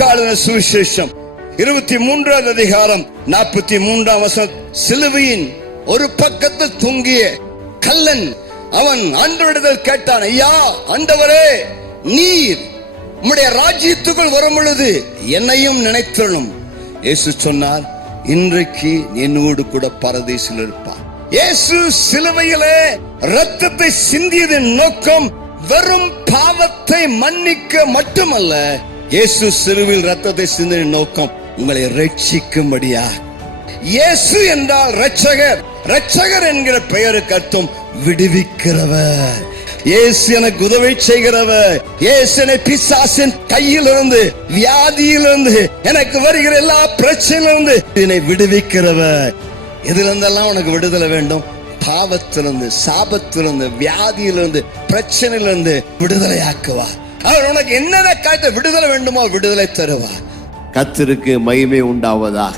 லூக்கா சுவிசேஷம் 23 அதிகாரம் 43 சிலுவையின் ஒரு பக்கத்தில் தொங்கிய கள்ளன் அவன் ஆண்டவரிடத்தில் கேட்டான், ஐயா ஆண்டவரே, நீர் உம்முடைய ராஜ்யத்துக்குள் வரும் பொழுது என்னையும் நினைத்தருளும். இயேசு சொன்னார், இன்றைக்கு என்னோடு கூட பரதீசில் இருப்பார். இயேசு சிலுவையிலே இரத்தத்தை சிந்தியதன் நோக்கம் வெறும் பாவத்தை மன்னிக்க மட்டுமல்ல, இயேசு சிலுவையில் இரத்தத்தை சிந்திய நோக்கம் உங்களை ரட்சிக்கும்படியா. இயேசு என்றால் இரட்சகர். இரட்சகர் என்கிற பெயருக்கு அர்த்தம் விடுவிக்கிறவர். இயேசு எனக்கு உதவி செய்கிறவர். இயேசு என்னை பிசாசின் கையிலிருந்து, வியாதியிலிருந்து, எனக்கு வருகிற எல்லா பிரச்சனையிலிருந்து என்னை விடுவிக்கிறவர். எதிலிருந்தெல்லாம் உனக்கு விடுதலை வேண்டும்? பாவத்திலிருந்து, சாபத்திலிருந்து, வியாதியிலிருந்து, பிரச்சனையிலிருந்து விடுதலை ஆக்குவார். அவர் உனக்கு என்னென்ன காட்ட விடுதலை வேண்டுமோ விடுதலை தருவார். கர்த்தருக்கு மகிமை உண்டாவதாக.